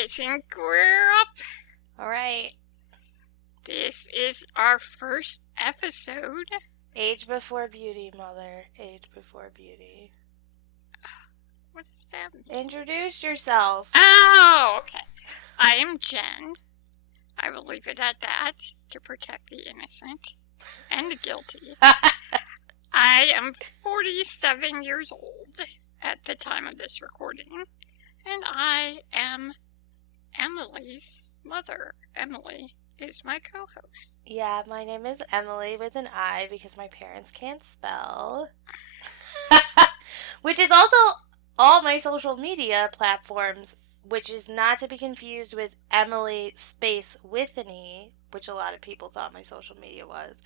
I think we're up. All right. This is our first episode. Age before beauty, mother. Age before beauty. What does that mean? Introduce yourself. Oh, okay. I am Jen. I will leave it at that to protect the innocent and the guilty. I am 47 years old at the time of this recording, and I am Emily's mother. Emily is my co-host. Yeah, my name is Emily with an I because my parents can't spell. Which is also all my social media platforms, which is not to be confused with Emily space with an E, which a lot of people thought my social media was.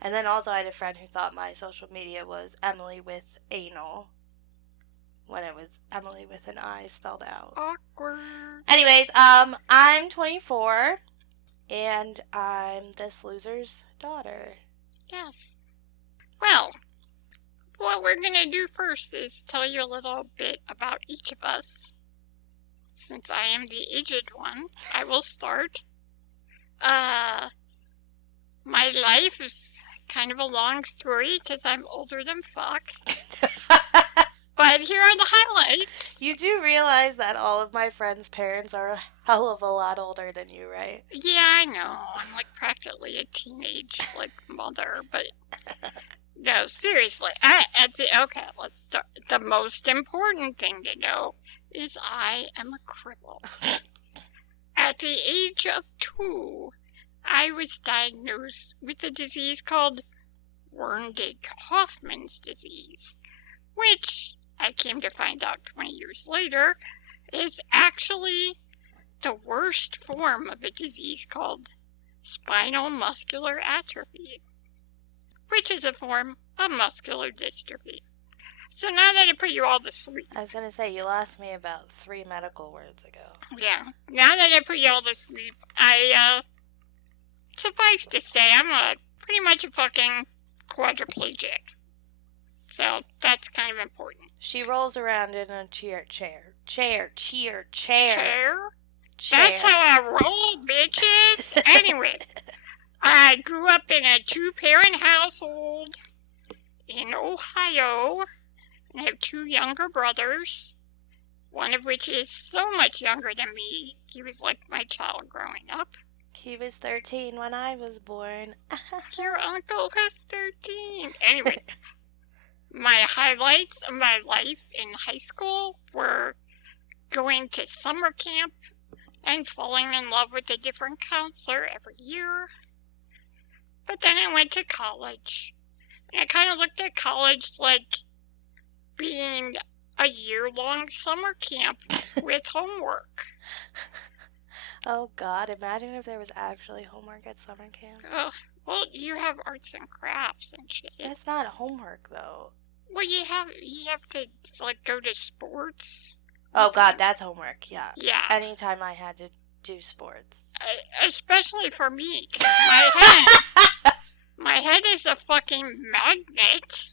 And then also I had a friend who thought my social media was Emily with anal, when it was Emily with an I spelled out. Awkward. Anyways, I'm 24, and I'm this loser's daughter. Yes. Well, what we're going to do first is tell you a little bit about each of us. Since I am the aged one, I will start. My life is kind of a long story because I'm older than fuck. But here are the highlights. You do realize that all of my friends' parents are a hell of a lot older than you, right? Yeah, I know. I'm like practically a teenage mother, but no, seriously. Okay, let's start. The most important thing to know is I am a cripple. At the age of 2, I was diagnosed with a disease called Wernicke-Hoffman's disease, which I came to find out 20 years later is actually the worst form of a disease called spinal muscular atrophy, which is a form of muscular dystrophy. So now that I put you all to sleep. I was going to say, you lost me about 3 medical words ago. Yeah. Now that I put you all to sleep, suffice to say, I'm pretty much a fucking quadriplegic. So that's kind of important. She rolls around in a chair. Chair? Chair. That's how I roll, bitches. Anyway, I grew up in a 2-parent household in Ohio. I have 2 younger brothers, one of which is so much younger than me. He was like my child growing up. He was 13 when I was born. Your uncle was 13. Anyway, my highlights of my life in high school were going to summer camp and falling in love with a different counselor every year. But then I went to college, and I kind of looked at college like being a year-long summer camp with homework. Oh, God, imagine if there was actually homework at summer camp. Well, you have arts and crafts and shit. That's not homework, though. Well, you have to, go to sports. Oh, God, that's homework, yeah. Yeah. Anytime I had to do sports. Especially for me, because my head is a fucking magnet.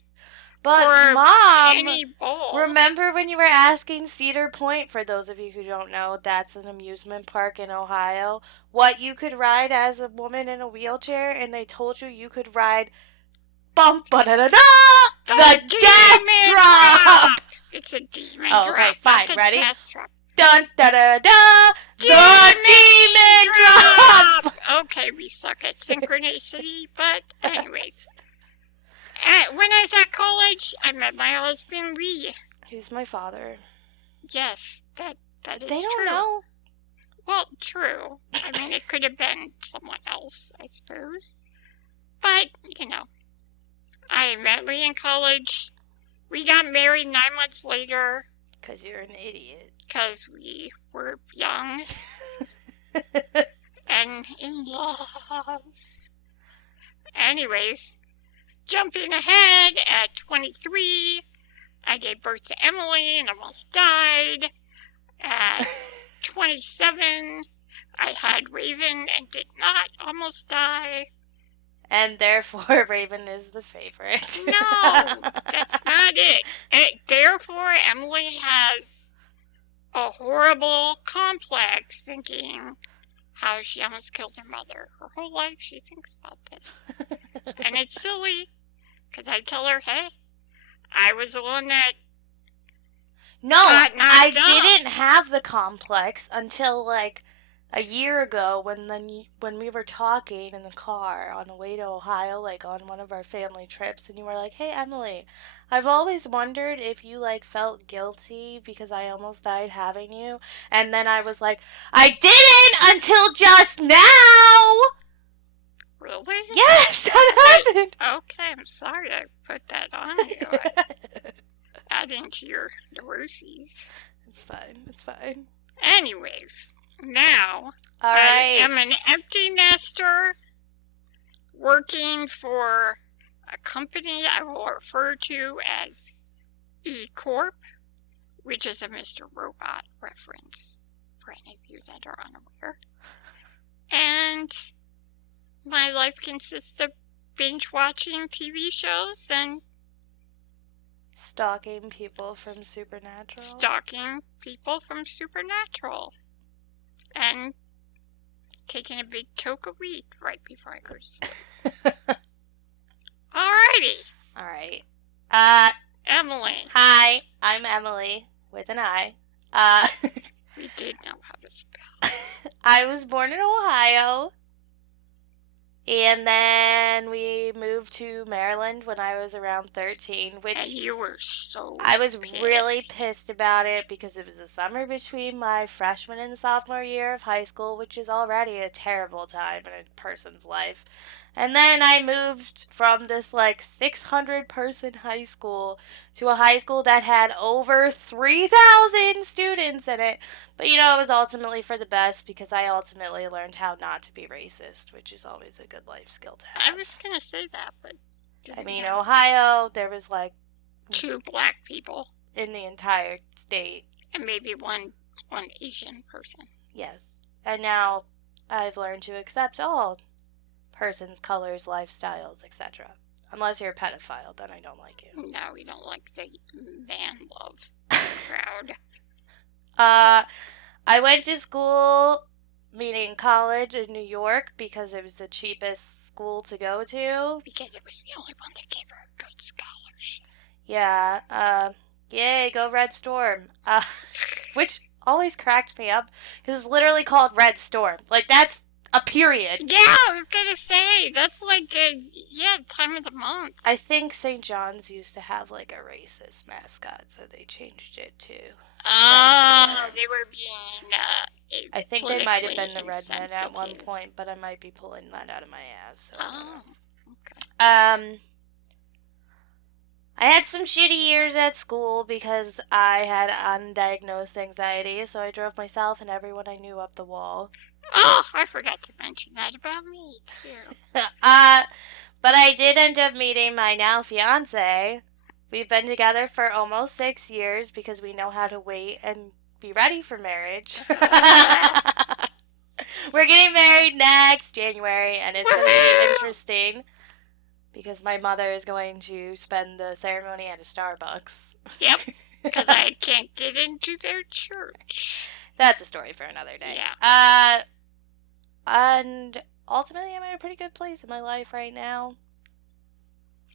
But, Mom, any ball. Remember when you were asking Cedar Point, for those of you who don't know, that's an amusement park in Ohio, what you could ride as a woman in a wheelchair, and they told you could ride bum-ba-da-da-da, the death drop! It's a demon drop. Oh, okay, fine, ready? Dun-da-da-da, the demon drop! Okay, we suck at synchronicity, but anyways. When I was at college, I met my husband, Lee. Who's my father. Yes, that is true. They don't know. Well, true. I mean, it could have been someone else, I suppose. But, I met Lee in college. We got married 9 months later. 'Cause you're an idiot. 'Cause we were young. And in love. Anyways. Jumping ahead, at 23, I gave birth to Emily and almost died. At 27, I had Raven and did not almost die. And therefore, Raven is the favorite. No, that's not it. Therefore, Emily has a horrible complex thinking how she almost killed her mother. Her whole life she thinks about this. And it's silly, because I tell her, hey, I was the one that No, got knocked I up. didn't have the complex until like a year ago when we were talking in the car on the way to Ohio, like on one of our family trips, and you were like, "Hey Emily, I've always wondered if you like felt guilty because I almost died having you." And then I was like, "I didn't until just now." Really? Yes, that happened. Okay, I'm sorry I put that on you. Adding to your neuroses. It's fine. It's fine. Anyways, now All I right. am an empty nester working for a company I will refer to as E Corp, which is a Mr. Robot reference for any of you that are unaware. And my life consists of binge watching TV shows and Stalking people from Supernatural. And taking a big toke of weed right before I go to sleep. Alrighty. Alright. Emily. Hi, I'm Emily with an I. We did know how to spell. I was born in Ohio. And then we moved to Maryland when I was around 13, which And you were so I was pissed. really pissed about it because it was the summer between my freshman and sophomore year of high school, which is already a terrible time in a person's life. And then I moved from this like 600 person high school to a high school that had over 3,000 students in it. But you know, it was ultimately for the best because I ultimately learned how not to be racist, which is always a good life skill to have. I was going to say that, but... I mean, Ohio, there was like 2 black people. In the entire state. And maybe one Asian person. Yes. And now I've learned to accept all persons, colors, lifestyles, etc. Unless you're a pedophile, then I don't like you. No, we don't like the man love crowd. I went to school, meaning college in New York, because it was the cheapest school to go to. Because it was the only one that gave her a good scholarship. Yeah, yay, go Red Storm. Which always cracked me up, because it's literally called Red Storm. Like, that's a period. Yeah, I was gonna say, that's like, time of the month. I think St. John's used to have, like, a racist mascot, so they changed it to... Oh, they were being, I think they might have been the Red Men at one point, but I might be pulling that out of my ass. So okay. I had some shitty years at school because I had undiagnosed anxiety, so I drove myself and everyone I knew up the wall. Oh, I forgot to mention that about me, too. But I did end up meeting my now fiancé. We've been together for almost 6 years because we know how to wait and be ready for marriage. We're getting married next January, and it's going to be interesting because my mother is going to spend the ceremony at a Starbucks. Yep, because I can't get into their church. That's a story for another day. Yeah. And ultimately, I'm in a pretty good place in my life right now.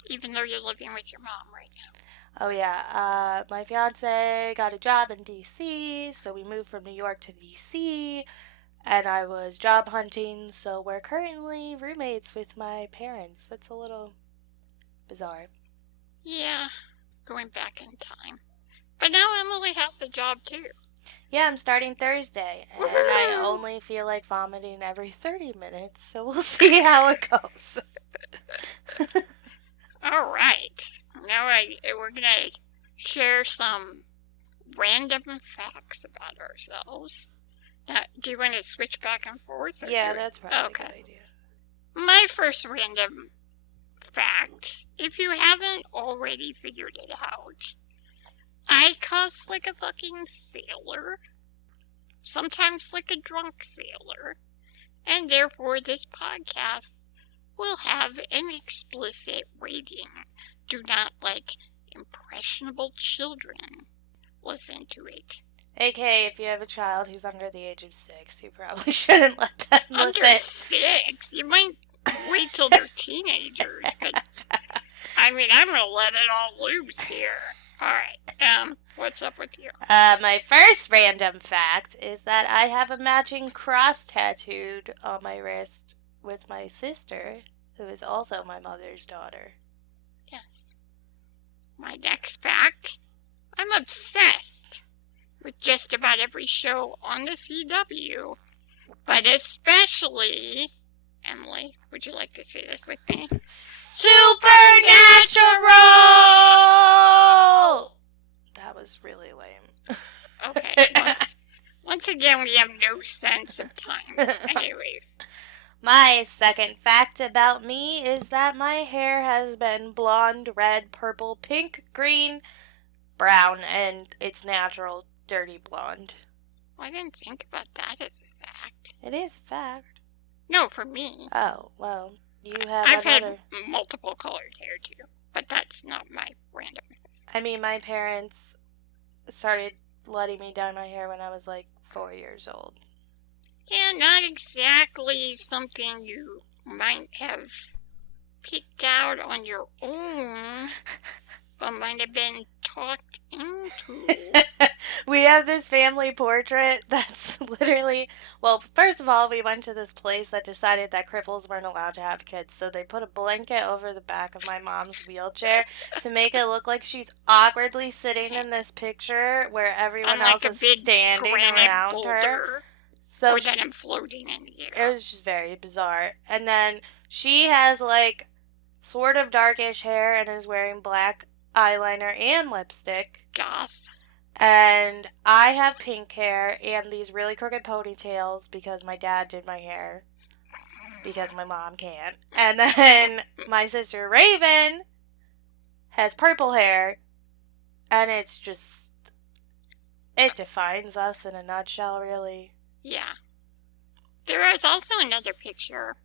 Even though you're living with your mom right now. Oh, yeah. My fiance got a job in D.C., so we moved from New York to D.C., and I was job hunting, so we're currently roommates with my parents. That's a little bizarre. Yeah, going back in time. But now Emily has a job, too. Yeah, I'm starting Thursday, and I only feel like vomiting every 30 minutes, so we'll see how it goes. All right. Now we're going to share some random facts about ourselves. Now, do you want to switch back and forth? Yeah, that's probably a good idea. My first random fact, if you haven't already figured it out, I cuss like a fucking sailor, sometimes like a drunk sailor, and therefore this podcast will have an explicit rating. Do not let impressionable children listen to it. AK, if you have a child who's under the age of 6, you probably shouldn't let them Under listen. 6? You might wait till they're teenagers. But, I mean, I'm going to let it all loose here. Alright, what's up with you? My first random fact is that I have a matching cross tattooed on my wrist with my sister, who is also my mother's daughter. Yes. My next fact, I'm obsessed with just about every show on the CW, but especially, Emily, would you like to say this with me? Supernatural! That was really lame. Okay, once again, we have no sense of time. Anyways. My second fact about me is that my hair has been blonde, red, purple, pink, green, brown, and it's natural, dirty blonde. I didn't think about that as a fact. It is a fact. No, for me. Oh, well, you have I've another... had multiple colored hair, too, but that's not my random fact. I mean, my parents started letting me dye my hair when I was like 4 years old. Yeah, not exactly something you might have picked out on your own, but might have been talked into. We have this family portrait that's literally... Well, first of all, we went to this place that decided that cripples weren't allowed to have kids, so they put a blanket over the back of my mom's wheelchair to make it look like she's awkwardly sitting in this picture where everyone else is standing around her. So then I'm floating in the air. It was just very bizarre. And then she has like sort of darkish hair and is wearing black eyeliner and lipstick. Goss. And I have pink hair and these really crooked ponytails because my dad did my hair. Because my mom can't. And then my sister Raven has purple hair. And it's just... It defines us in a nutshell, really. Yeah. There is also another picture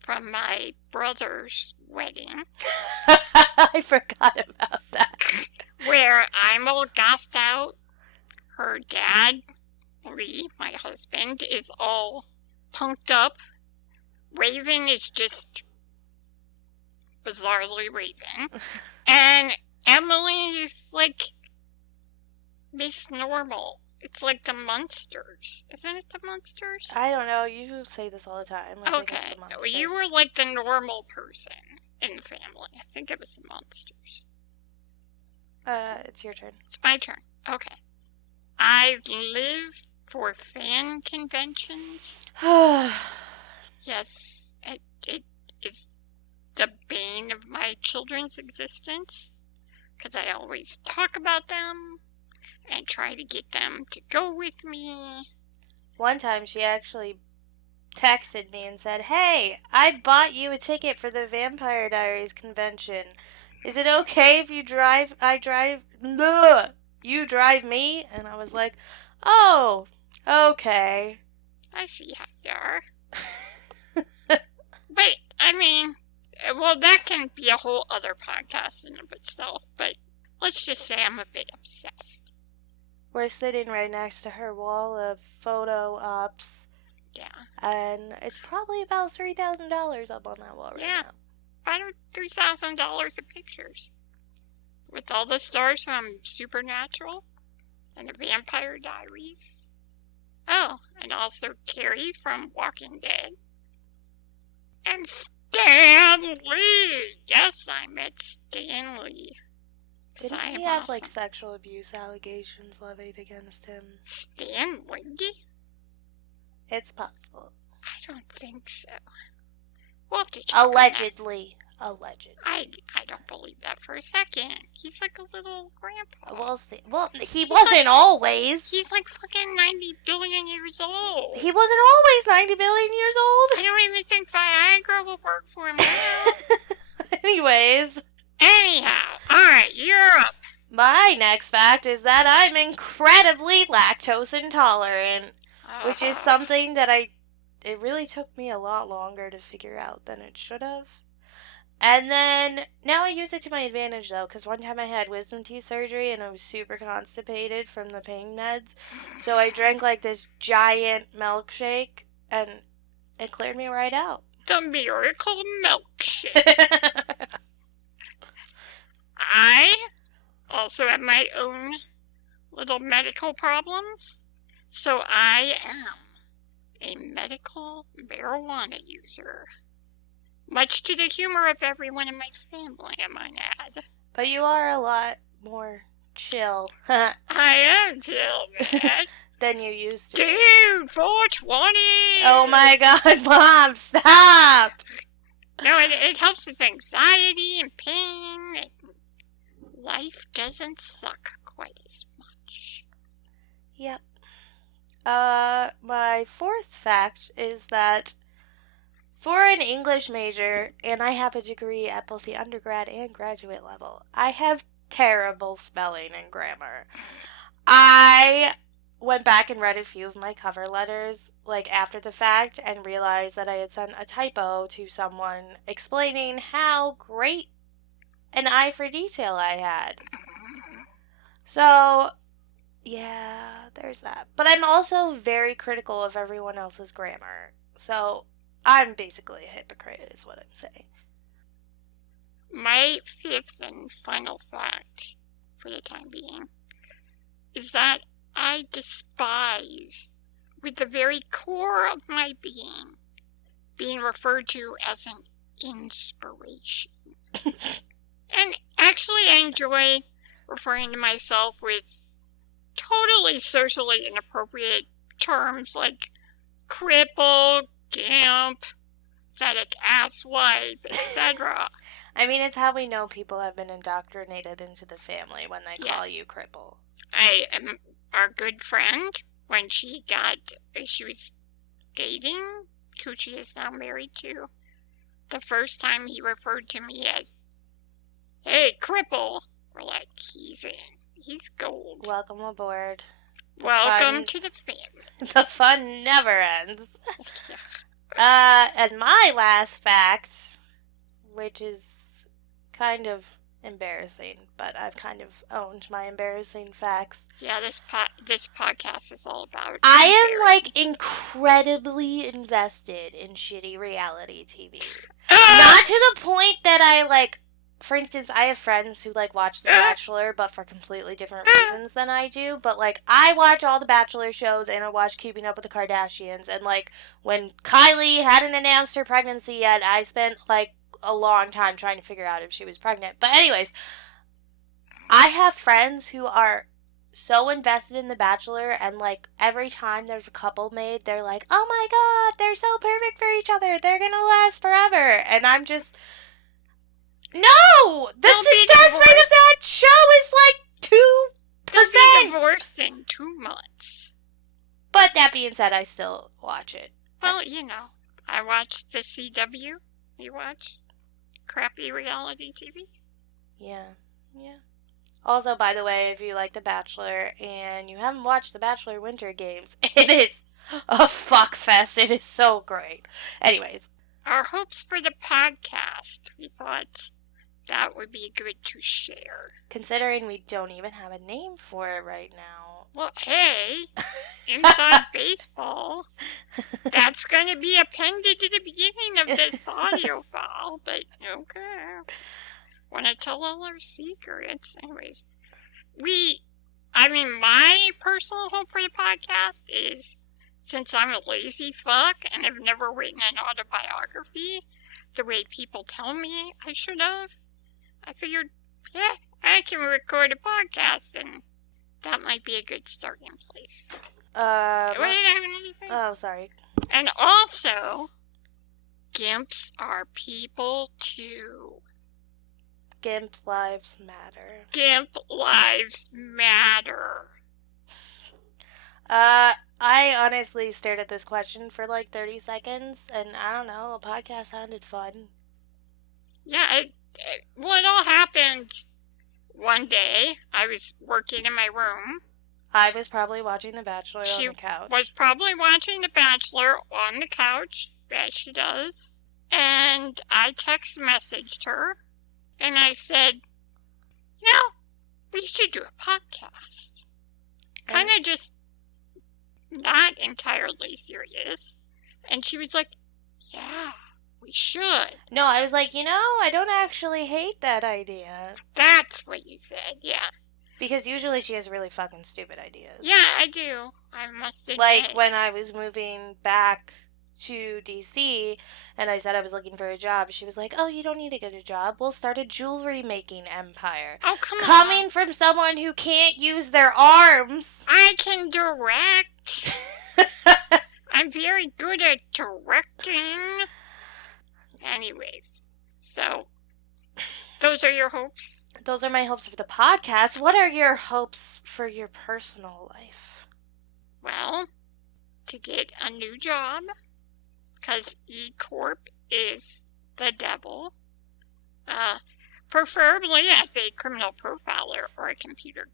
from my brother's wedding. I forgot about that. Where I'm all gassed out. Her dad, Lee, my husband, is all punked up. Raven is just bizarrely Raven. And Emily's like Miss Normal. It's like the Munsters. Isn't it the Munsters? I don't know. You say this all the time. I think it's the Munsters. You were like the normal person in the family. I think it was the Munsters. It's your turn. It's my turn. Okay. I live for fan conventions. Yes, it is the bane of my children's existence. Because I always talk about them and try to get them to go with me. One time she actually texted me and said, "Hey, I bought you a ticket for the Vampire Diaries convention. Is it okay if you drive, you drive me?" And I was like, "Oh, okay." I see how you are. But, I mean, well, that can be a whole other podcast in of itself, but let's just say I'm a bit obsessed. We're sitting right next to her wall of photo ops. Yeah. And it's probably about $3,000 up on that wall right now. About $3,000 of pictures. With all the stars from Supernatural and the Vampire Diaries. Oh, and also Carrie from Walking Dead. And Stan Lee! Yes, I met Stan Lee. Didn't he have, like, sexual abuse allegations levied against him? Stan Lee? It's possible. I don't think so. We'll have to check Allegedly. I don't believe that for a second. He's like a little grandpa. We'll see. Well, he wasn't always. He's like fucking 90 billion years old. He wasn't always 90 billion years old. I don't even think Viagra will work for him now. Anyhow, alright, you're up. My next fact is that I'm incredibly lactose intolerant, which is something that it really took me a lot longer to figure out than it should have. And then, now I use it to my advantage, though, because one time I had wisdom teeth surgery and I was super constipated from the pain meds. So I drank, like, this giant milkshake, and it cleared me right out. The miracle milkshake. I also have my own little medical problems, so I am a medical marijuana user. Much to the humor of everyone in my family, I might add. But you are a lot more chill. I am chill, man. Than you used to. Dude, 420! Oh my god, Mom, stop! No, it helps with anxiety and pain. Life doesn't suck quite as much. Yep. My fourth fact is that for an English major, and I have a degree at both the undergrad and graduate level, I have terrible spelling and grammar. I went back and read a few of my cover letters, like, after the fact, and realized that I had sent a typo to someone explaining how great an eye for detail I had. So, yeah, there's that. But I'm also very critical of everyone else's grammar. So, I'm basically a hypocrite, is what I'm saying. My fifth and final fact, for the time being, is that I despise, with the very core of my being referred to as an inspiration. And actually, I enjoy referring to myself with totally socially inappropriate terms like cripple, gimp, pathetic asswipe, etc. I mean, it's how we know people have been indoctrinated into the family when they call you cripple. I am our good friend, when she was dating, who she is now married to, the first time he referred to me as, "Hey, cripple," we're like, he's gold. Welcome aboard. Welcome to the family. The fun never ends. And my last fact, which is kind of embarrassing, but I've kind of owned my embarrassing facts. Yeah, this podcast is all about I am, like, incredibly invested in shitty reality TV. Not to the point that I, like, for instance, I have friends who, like, watch The Bachelor, but for completely different reasons than I do. But, like, I watch all the Bachelor shows, and I watch Keeping Up with the Kardashians. And, like, when Kylie hadn't announced her pregnancy yet, I spent, like, a long time trying to figure out if she was pregnant. But anyways, I have friends who are so invested in The Bachelor, and, like, every time there's a couple made, they're like, oh my god, they're so perfect for each other. They're gonna last forever. And I'm just... No! The success rate of that show is like 2%! They'll be divorced in 2 months. But that being said, I still watch it. Well, you know, I watch the CW. You watch crappy reality TV? Yeah. Also, by the way, if you like The Bachelor and you haven't watched The Bachelor Winter Games, it is a fuck fest. It is so great. Anyways. Our hopes for the podcast. We thought that would be good to share. Considering we don't even have a name for it right now. Well, hey, Inside Baseball. That's going to be appended to the beginning of this audio file, but okay. Want to tell all our secrets? Anyways, my personal hope for the podcast is, since I'm a lazy fuck and have never written an autobiography the way people tell me I should have, I figured, yeah, I can record a podcast, and that might be a good starting place. What did I have anything? Oh, sorry. And also, gimps are people too. Gimp lives matter. Gimp lives matter. I honestly stared at this question for like 30 seconds, and I don't know, a podcast sounded fun. Yeah, it all happened one day. I was working in my room. I was probably watching The Bachelor on the couch. She was probably watching The Bachelor on the couch, as she does. And I text messaged her, and I said, we should do a podcast. Kind of just not entirely serious. And she was like, yeah, we should. No, I was like, I don't actually hate that idea. That's what you said, yeah. Because usually she has really fucking stupid ideas. Yeah, I do. I must admit. Like when I was moving back to DC and I said I was looking for a job, she was like, oh, you don't need to get a job. We'll start a jewelry making empire. Oh, come on. Coming from someone who can't use their arms. I can direct. I'm very good at directing. Anyways, so those are your hopes? Those are my hopes for the podcast. What are your hopes for your personal life? Well, to get a new job, because E-Corp is the devil. Preferably as a criminal profiler or a computer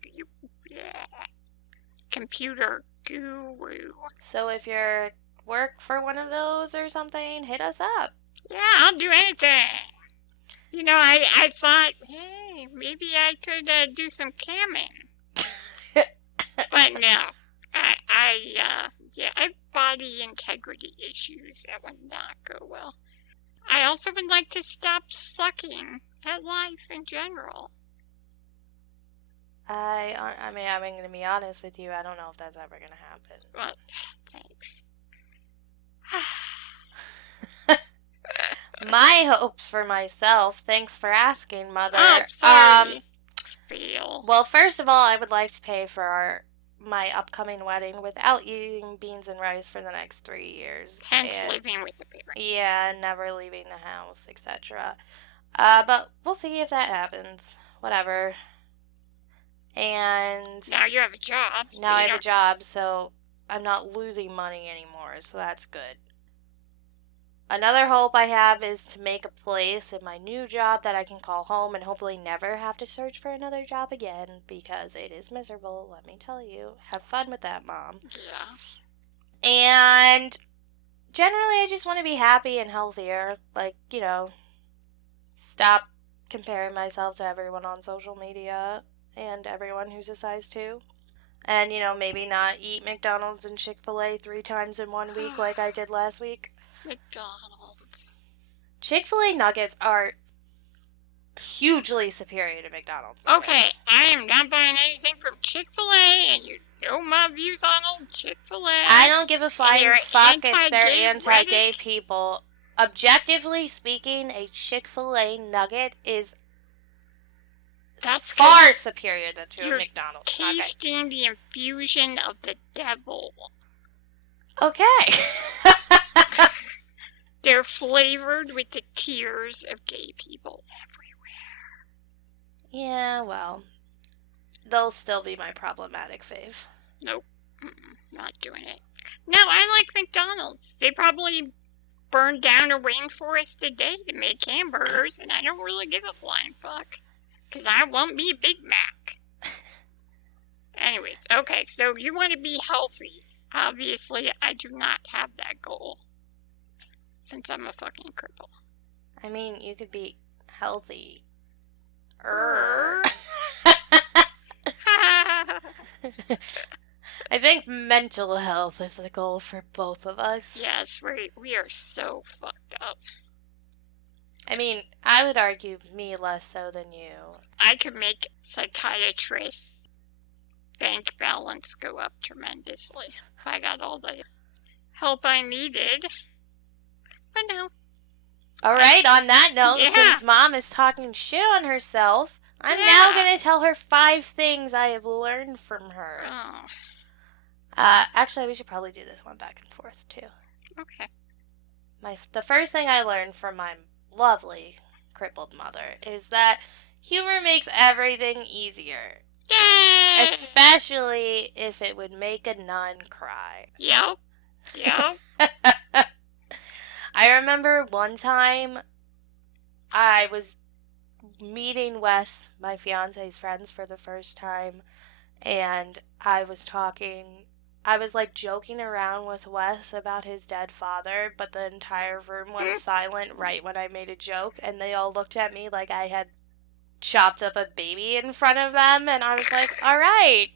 guru. So if you're work for one of those or something, hit us up. Yeah, I'll do anything. I thought, hey, maybe I could do some camming. But no. I have body integrity issues that would not go well. I also would like to stop sucking at life in general. I'm going to be honest with you. I don't know if that's ever going to happen. Well, thanks. My hopes for myself. Thanks for asking, Mother. Oh, sorry. Fail. Well, first of all, I would like to pay for my upcoming wedding without eating beans and rice for the next 3 years. Hence living with the parents. Yeah, never leaving the house, etc. But we'll see if that happens. Whatever. And now you have a job. Now I have a job, so I'm not losing money anymore, so that's good. Another hope I have is to make a place in my new job that I can call home and hopefully never have to search for another job again, because it is miserable, let me tell you. Have fun with that, Mom. Yeah. And generally, I just want to be happy and healthier. Like, stop comparing myself to everyone on social media and everyone who's a size 2. And, maybe not eat McDonald's and Chick-fil-A 3 times in 1 week like I did last week. McDonald's. Chick-fil-A nuggets are hugely superior to McDonald's nuggets. Okay, I am not buying anything from Chick-fil-A, and you know my views on old Chick-fil-A. I don't give a flying fuck if they're anti-gay people. Objectively speaking, a Chick-fil-A nugget is far superior to a McDonald's nugget. You're tasting the infusion of the devil. Okay. They're flavored with the tears of gay people everywhere. Yeah, well, they'll still be my problematic fave. Nope. Not doing it. No, I like McDonald's. They probably burned down a rainforest a day to make hamburgers, and I don't really give a flying fuck. Because I want me a Big Mac. Anyways, okay, so you want to be healthy. Obviously, I do not have that goal. Since I'm a fucking cripple. I mean, you could be healthy. I think mental health is the goal for both of us. Yes, we are so fucked up. I mean, I would argue me less so than you. I could make psychiatrists' bank balance go up tremendously if I got all the help I needed. But no. Alright, on that note, since Mom is talking shit on herself, I'm now going to tell her 5 things I have learned from her. Oh. Actually, we should probably do this one back and forth, too. Okay. The first thing I learned from my lovely crippled mother is that humor makes everything easier. Yay! Especially if it would make a nun cry. Yep. I remember one time I was meeting Wes, my fiance's friends, for the first time, and I was talking I was like joking around with Wes about his dead father, but the entire room went silent right when I made a joke, and they all looked at me like I had chopped up a baby in front of them, and I was like, all right,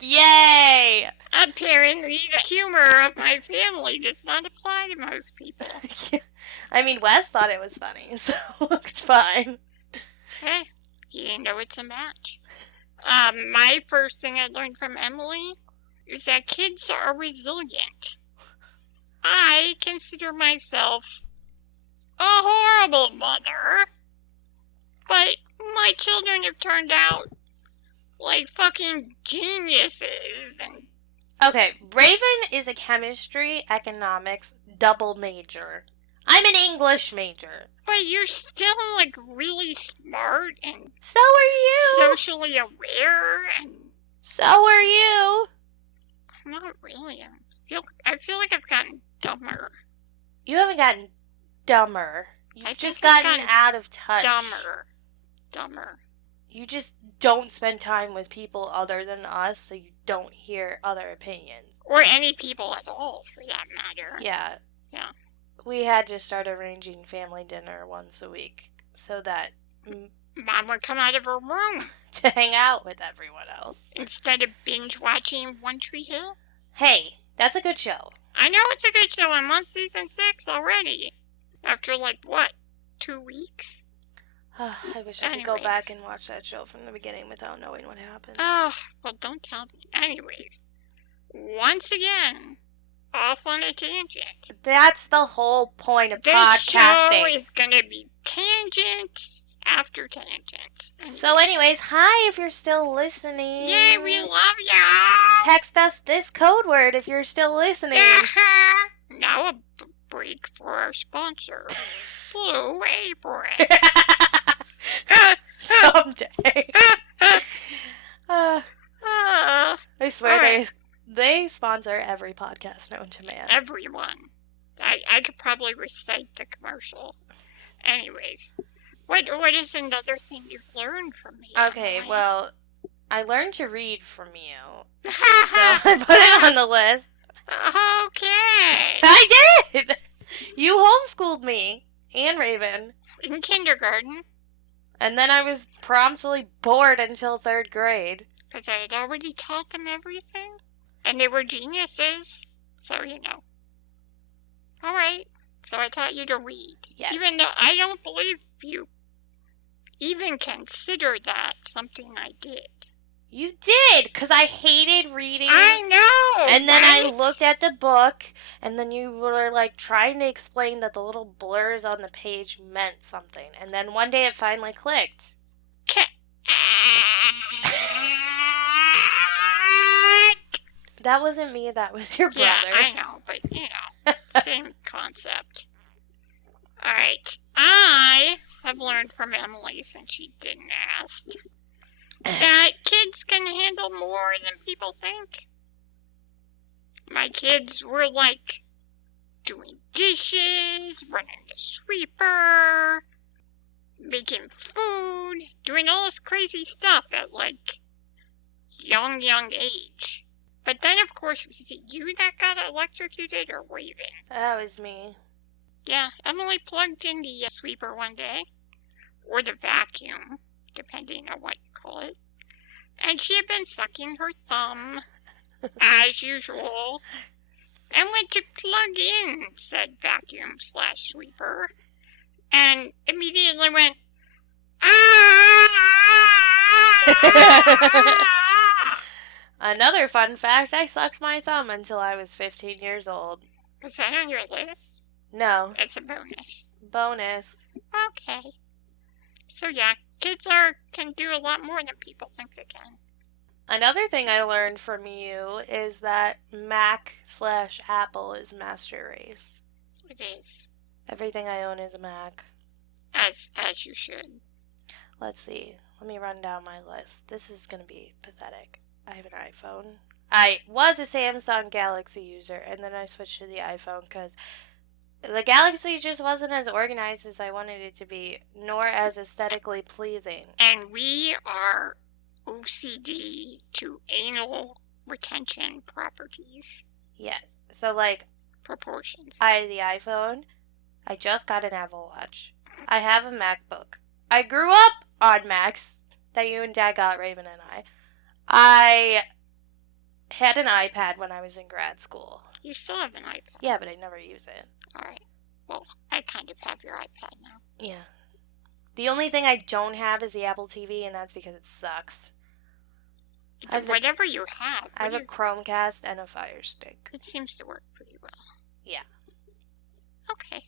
yay! Apparently, the humor of my family does not apply to most people. I mean, Wes thought it was funny, so it's fine. Hey, you know it's a match. My first thing I learned from Emily is that kids are resilient. I consider myself a horrible mother, but my children have turned out like fucking geniuses. And Okay, Raven is a chemistry, economics, double major. I'm an English major. but you're still like really smart and So are you. socially aware, and So are you. not really. I feel like I've gotten dumber. You haven't gotten dumber. You've I just think I've gotten gotten out of touch. Dumber. You just don't spend time with people other than us, so you don't hear other opinions. Or any people at all, for that matter. Yeah. Yeah. We had to start arranging family dinner once a week so that Mom would come out of her room to hang out with everyone else. instead of binge watching One Tree Hill. Hey, that's a good show. I know it's a good show. I'm on season 6 already. After like, what, 2 weeks? I wish I could go back and watch that show from the beginning without knowing what happened. Oh, well, don't tell me. Anyways, once again, off on a tangent. That's the whole point of This podcasting. show is going to be tangents after tangents. So anyways, hi if you're still listening. Yay, we love y'all. Text us this code word if you're still listening. Now a break for our sponsor, Blue Apron. Someday. I swear they sponsor every podcast known to man. Everyone. I could probably recite the commercial. Anyways, what is another thing you've learned from me? Okay, Emily? well, I learned to read from you, so I put it on the list. Okay. I did! You homeschooled me and Raven. In kindergarten. And then I was promptly bored until 3rd grade. Because I had already taught them everything. And they were geniuses. So, you know. Alright. So I taught you to read. Yes. Even though I don't believe you even consider that something I did. You did, because I hated reading. I know! And then right? I looked at the book, and then you were like trying to explain that the little blurs on the page meant something. And then one day it finally clicked. That wasn't me, that was your brother. Yeah, I know, but you know, same concept. Alright, I have learned from Emily, since she didn't ask, that kids can handle more than people think. My kids were like doing dishes, running the sweeper, making food, doing all this crazy stuff at like young age. But then, of course, was it you that got electrocuted or Raven? That was me. Yeah, Emily plugged in the sweeper one day, or the vacuum, depending on what you call it, and she had been sucking her thumb, as usual, and went to plug in said vacuum/sweeper, and immediately went, ah! Another fun fact, I sucked my thumb until I was 15 years old. Was that on your list? No. It's a bonus. Bonus. Okay. So yeah, kids can do a lot more than people think they can. Another thing I learned from you is that Mac/Apple is master race. It is. Everything I own is a Mac. As you should. Let's see. Let me run down my list. This is going to be pathetic. I have an iPhone. I was a Samsung Galaxy user, and then I switched to the iPhone because the Galaxy just wasn't as organized as I wanted it to be, nor as aesthetically pleasing. And we are OCD to anal retention properties. Yes. So, like, Proportions. I have the iPhone. I just got an Apple Watch. I have a MacBook. I grew up on Macs that you and Dad got, Raven and I. I had an iPad when I was in grad school. You still have an iPad? Yeah, but I never use it. Alright. Well, I kind of have your iPad now. Yeah. The only thing I don't have is the Apple TV, and that's because it sucks. Whatever you have. I have a Chromecast and a Fire Stick. It seems to work pretty well. Yeah. Okay.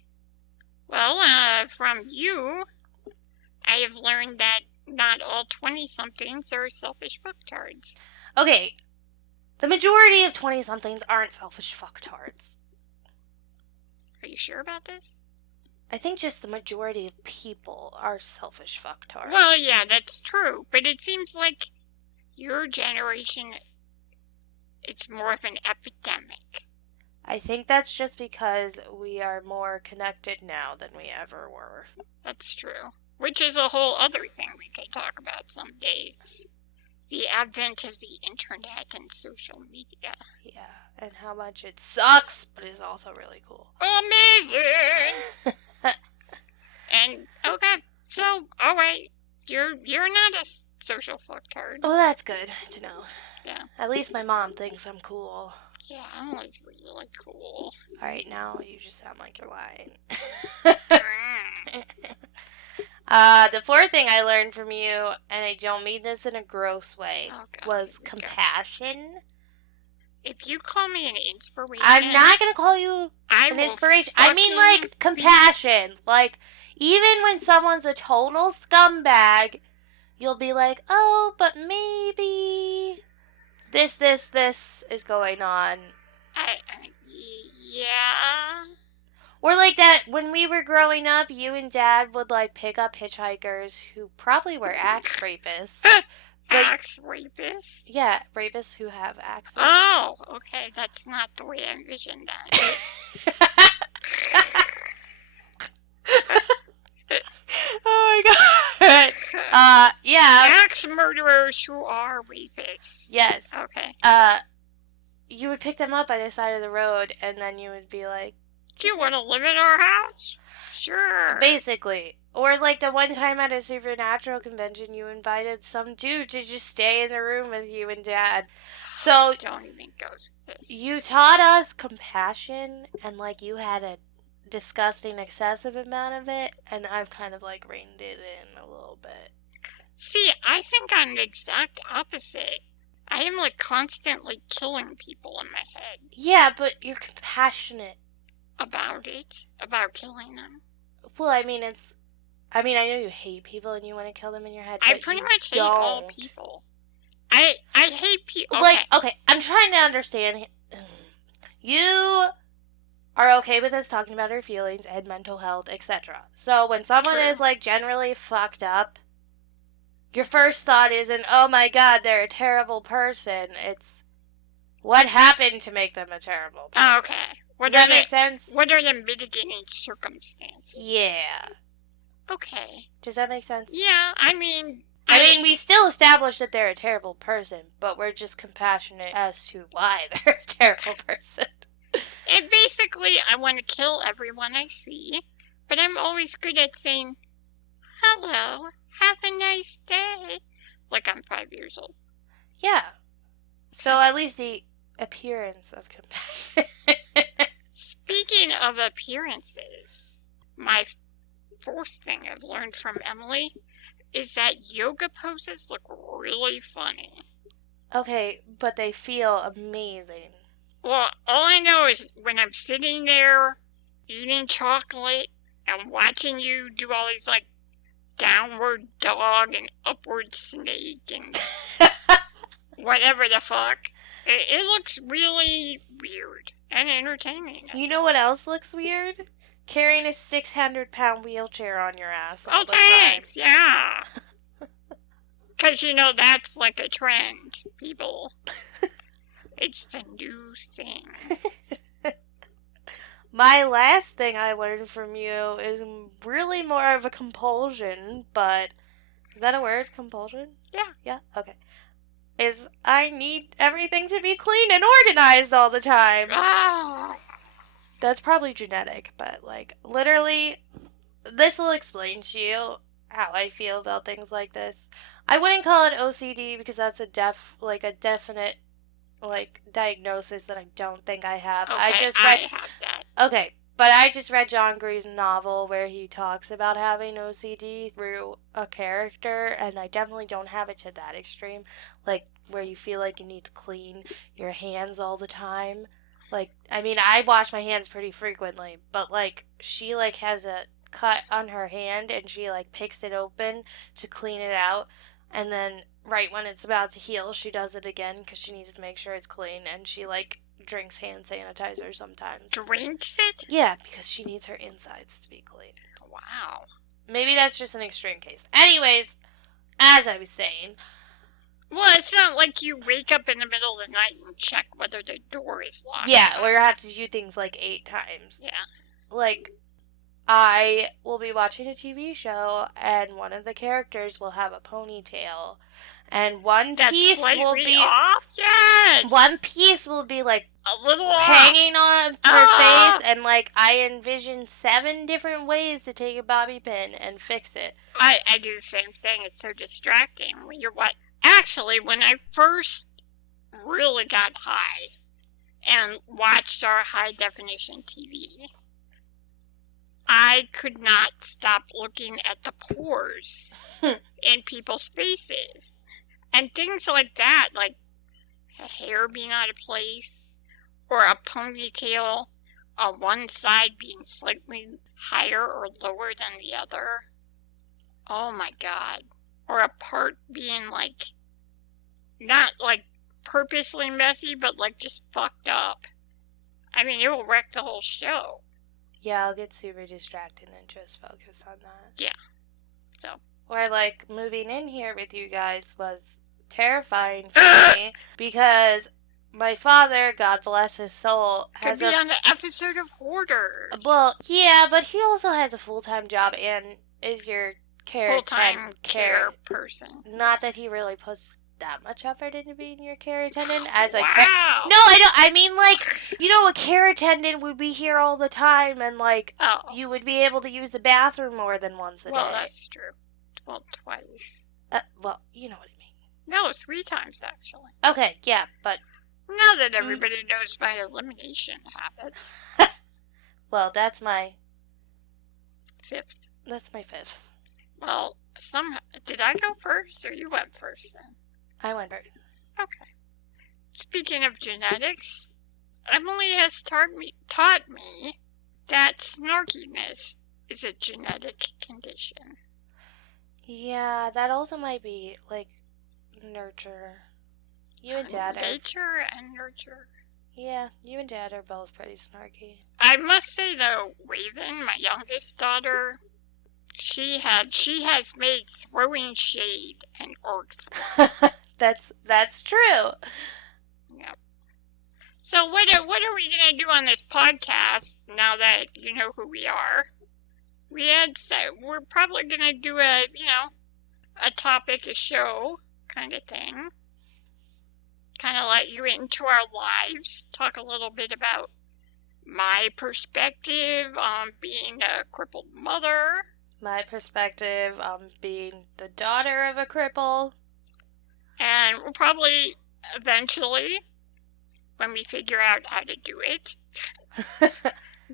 Well, from you, I have learned that not all 20-somethings are selfish fucktards. Okay. The majority of 20-somethings aren't selfish fucktards. Are you sure about this? I think just the majority of people are selfish fucktards. Well, yeah, that's true. But it seems like your generation, it's more of an epidemic. I think that's just because we are more connected now than we ever were. That's true. Which is a whole other thing we could talk about some days. The advent of the internet and social media. Yeah, and how much it sucks, but is also really cool. Amazing! And, okay, so, alright, you're not a social fucktard. Well, that's good to know. Yeah. At least my mom thinks I'm cool. Yeah, Emily's really cool. Alright, now you just sound like you're lying. Mm. The fourth thing I learned from you, and I don't mean this in a gross way, was compassion. If you call me an inspiration... I'm not going to call you an inspiration. I mean, like, compassion. Like, even when someone's a total scumbag, you'll be like, oh, but maybe this is going on. Yeah. Or like that, when we were growing up, you and Dad would, like, pick up hitchhikers who probably were axe rapists. Axe rapists? Yeah, rapists who have axes. Oh, okay. That's not the way I envisioned that. Oh my god. Yeah. Axe murderers who are rapists. Yes. Okay. You would pick them up by the side of the road, and then you would be like, do you want to live in our house? Sure. Basically. Or like the one time at a Supernatural convention, you invited some dude to just stay in the room with you and Dad. So don't even go to this. You taught us compassion, and like you had a disgusting excessive amount of it, and I've kind of like reined it in a little bit. See, I think I'm the exact opposite. I am like constantly killing people in my head. Yeah, but you're compassionate. About it? About killing them? Well, I mean, I know you hate people and you want to kill them in your head, but I pretty much hate all people. I hate people. Okay. Okay, I'm trying to understand. You are okay with us talking about our feelings and mental health, etc. So when someone is like generally fucked up, your first thought isn't, oh my god, they're a terrible person. It's, what happened to make them a terrible person? Okay. Does that make sense? What are the mitigating circumstances? Yeah. Okay. Does that make sense? Yeah, I mean, we still established that they're a terrible person, but we're just compassionate as to why they're a terrible person. And basically, I want to kill everyone I see, but I'm always good at saying, hello, have a nice day, like I'm 5 years old. Yeah. So at least the appearance of compassion. Speaking of appearances, my fourth thing I've learned from Emily is that yoga poses look really funny. Okay, but they feel amazing. Well, all I know is when I'm sitting there eating chocolate and watching you do all these, like, downward dog and upward snake and whatever the fuck, it looks really weird and entertaining. You know what else looks weird? Carrying a 600-pound wheelchair on your ass all the thanks, time. Yeah. Because, that's like a trend, people. It's the new thing. My last thing I learned from you is really more of a compulsion, but is that a word, compulsion? Yeah. Yeah? Okay. is I need everything to be clean and organized all the time. Ah. That's probably genetic, but like literally, this will explain to you how I feel about things like this. I wouldn't call it OCD because that's a definite like diagnosis that I don't think I have. Okay, I just read have that. Okay, but I just read John Green's novel where he talks about having OCD through a character, and I definitely don't have it to that extreme, like where you feel like you need to clean your hands all the time. Like, I mean, I wash my hands pretty frequently, but like she like has a cut on her hand and she like picks it open to clean it out, and then right when it's about to heal, she does it again because she needs to make sure it's clean, and she like drinks hand sanitizer sometimes. Drinks it? Yeah, because she needs her insides to be clean. Wow. Maybe that's just an extreme case. Anyways, as I was saying. Well, it's not like you wake up in the middle of the night and check whether the door is locked. Yeah, or you have to do things like 8 times. Yeah. Like, I will be watching a TV show, and one of the characters will have a ponytail. And one piece will be off. Yes. One piece will be like a little hanging on her face, and like I envision 7 different ways to take a bobby pin and fix it. I do the same thing. It's so distracting when you're Actually, when I first really got high and watched our high definition TV, I could not stop looking at the pores in people's faces. And things like that, like hair being out of place, or a ponytail on one side being slightly higher or lower than the other. Oh my God. Or a part being like, not like purposely messy, but like just fucked up. I mean, it will wreck the whole show. Yeah, I'll get super distracted and just focus on that. Yeah. So. Or like moving in here with you guys was terrifying for me because my father, God bless his soul, has to be on the episode of Hoarders. Well, yeah, but he also has a full-time job and is your full-time care person. Not that he really puts that much effort into being your care attendant as a No, I don't. I mean, like, you know, a care attendant would be here all the time, and like, you would be able to use the bathroom more than once a day. Well, that's true. Well, twice. Well, you know what I mean. No, 3 times actually. Okay, yeah, but now that everybody knows my elimination habits. Well, that's my 5th. That's my 5th. Well, did I go first, or you went first then? I went first. Okay. Speaking of genetics, Emily has taught me that snarkiness is a genetic condition. Yeah, that also might be, like, nurture. You and Dad are... Nature and nurture. Yeah, you and Dad are both pretty snarky. I must say, though, Raven, my youngest daughter, she has made throwing shade an art form. That's true. Yep. So what are we gonna do on this podcast now that you know who we are? We're probably gonna do a topic, a show kind of thing. Kind of let you into our lives. Talk a little bit about my perspective on being a crippled mother. My perspective on being the daughter of a cripple. And we'll probably eventually, when we figure out how to do it,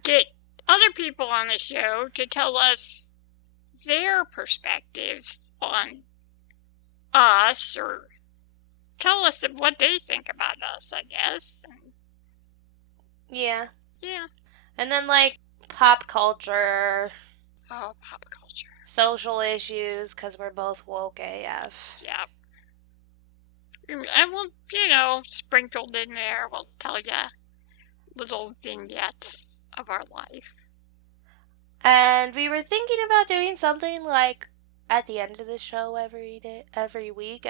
get other people on the show to tell us their perspectives on us, or tell us what they think about us, I guess. Yeah. Yeah. And then, like, pop culture. Oh, pop culture. Social issues, because we're both woke AF. Yeah. And we'll, sprinkled in there, we'll tell you little vignettes of our life. And we were thinking about doing something like at the end of the show every week,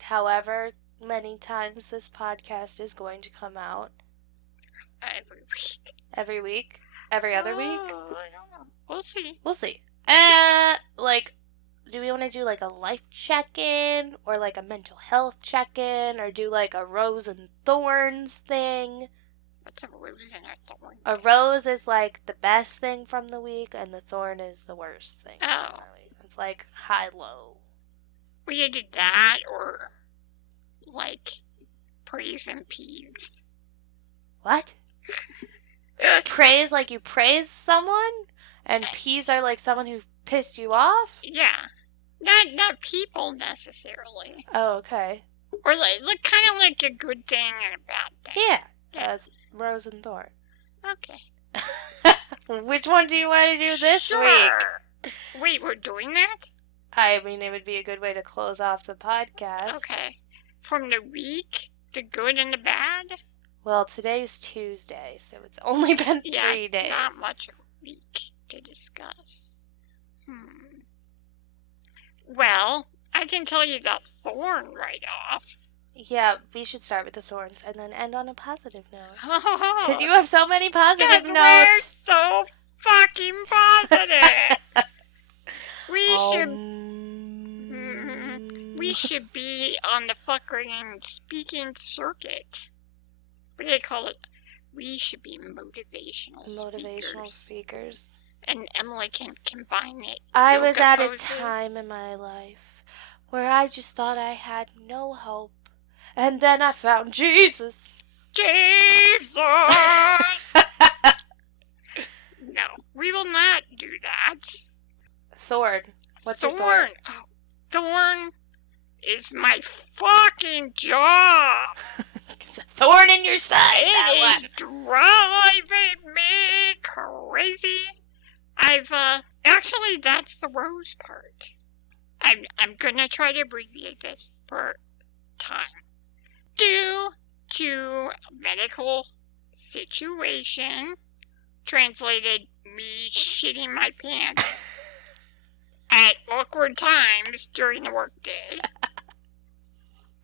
however many times this podcast is going to come out. Every week. Every week? Every other week? I don't know. We'll see. Like do we want to do like a life check-in or like a mental health check-in or do like a rose and thorns thing? What's a rose and a thorn? A rose is like the best thing from the week and the thorn is the worst thing from the week. It's like high-low. We either did that or like praise and peeves. What? Praise like you praise someone? And peeves are like someone who pissed you off? Yeah. Not people necessarily. Oh, okay. Or like kind of like a good thing and a bad thing. Yeah. That's rose and thorn. Okay. Which one do you want to do this week? Wait, we're doing that? I mean, it would be a good way to close off the podcast. Okay. From the week, the good and the bad? Well, today's Tuesday, so it's only been 3 days. Yeah, not much of a week to discuss. Well, I can tell you the thorn right off. Yeah, we should start with the thorns and then end on a positive note. Because Because you have so many positive notes. we're so fucking positive. We should be on the fucking speaking circuit. What do they call it? We should be motivational speakers. And Emily can combine it. I was at a time in my life where I just thought I had no hope. And then I found Jesus. Jesus! No, we will not do that. Thorn. What's your thorn? Oh, thorn is my fucking job. It's a thorn in your side. It is driving me crazy. Actually, that's the rose part. I'm gonna try to abbreviate this for time. Due to a medical situation, translated me shitting my pants at awkward times during the workday,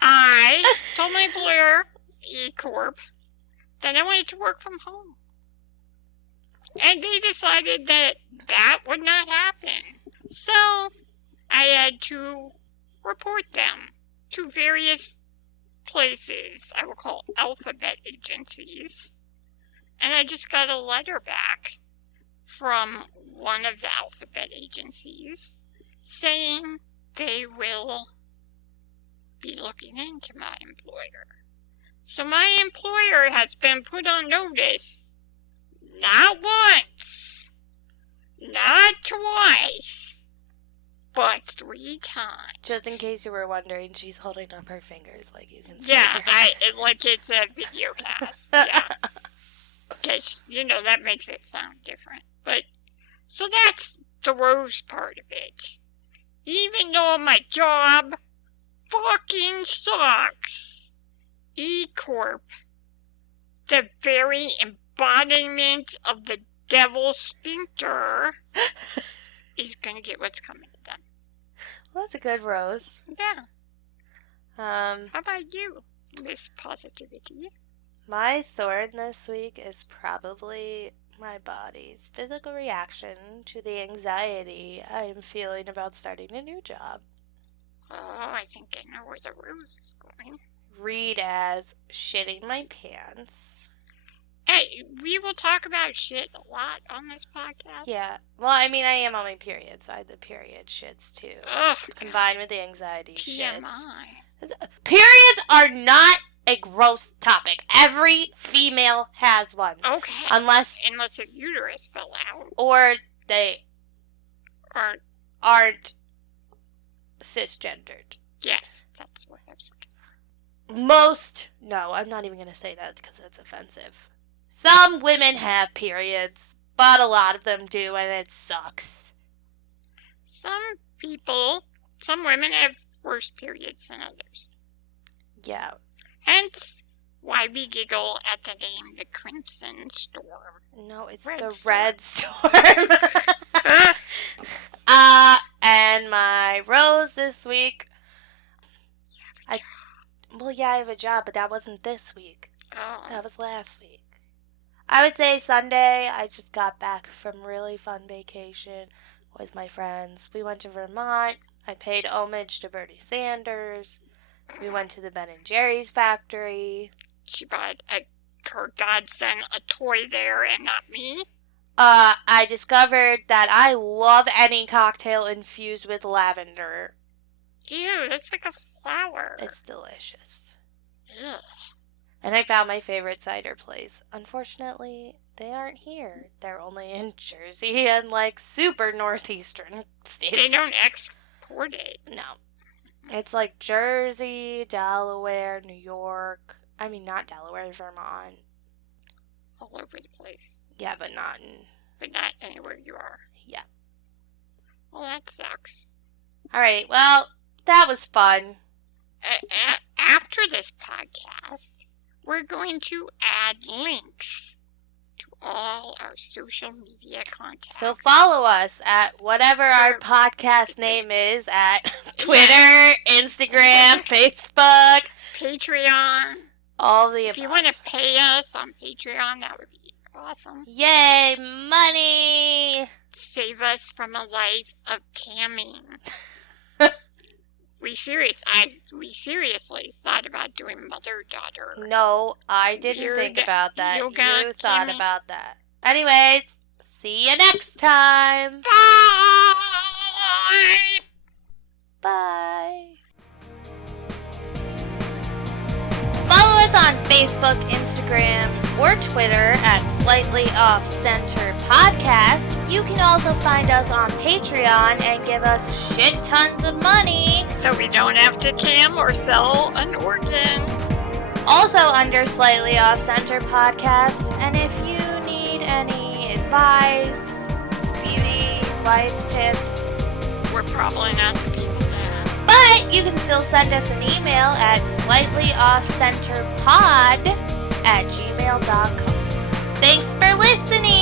I told my employer, E-Corp, that I wanted to work from home. And they decided that would not happen. So I had to report them to various places I will call alphabet agencies. And I just got a letter back from one of the alphabet agencies saying they will be looking into my employer. So my employer has been put on notice not once, not twice, but 3 times. Just in case you were wondering, she's holding up her fingers like you can see. Yeah, like it's a video cast. Yeah. Because, that makes it sound different. But, so that's the rose part of it. Even though my job fucking sucks, E-Corp, the very embodiment of the devil's sphincter, is going to get what's coming to them. Well, that's a good rose. Yeah. How about you, Miss Positivity? My thorn this week is probably my body's physical reaction to the anxiety I am feeling about starting a new job. Oh, I think I know where the rose is going. Read as shitting my pants. Hey, we will talk about shit a lot on this podcast. Yeah. Well, I mean, I am on my period, so I had the period shits too. Ugh, combined with the anxiety TMI. Shits. Periods are not a gross topic. Every female has one. Okay. Unless their uterus fell out. Or they aren't cisgendered. Yes, that's what I was thinking. No, I'm not even going to say that because that's offensive. Some women have periods, but a lot of them do, and it sucks. Some women have worse periods than others. Yeah. Hence why we giggle at the name the Crimson Storm. No, it's Red the Storm. Red Storm. And my rose this week. Well, yeah, I have a job, but that wasn't this week. Oh. That was last week. I would say Sunday, I just got back from really fun vacation with my friends. We went to Vermont. I paid homage to Bernie Sanders. We went to the Ben & Jerry's factory. She bought her godson a toy there and not me. I discovered that I love any cocktail infused with lavender. Ew, that's like a flower. It's delicious. Ugh. And I found my favorite cider place. Unfortunately, they aren't here. They're only in Jersey and like super northeastern states. They don't export it. No. It's like Jersey, Delaware, New York. I mean, not Delaware, Vermont. All over the place. Yeah, but not anywhere you are. Yeah. Well, that sucks. Alright, well, that was fun. After this podcast, we're going to add links to all our social media contacts. So follow us at whatever our podcast name is at Twitter, Instagram, Facebook, Patreon. All the above. If you want to pay us on Patreon, that would be awesome. Yay, money! Save us from a life of camming. We seriously thought about doing mother-daughter. No, I didn't think about that. You thought about that. Anyways, see you next time. Bye! Bye. Follow us on Facebook, Instagram, or Twitter at Slightly Off Center Podcast. You can also find us on Patreon and give us shit tons of money, so we don't have to cam or sell an organ. Also under Slightly Off Center Podcast. And if you need any advice, beauty, life tips, we're probably not the people to ask. But you can still send us an email at slightly-off-center-pod@gmail.com. Thanks for listening!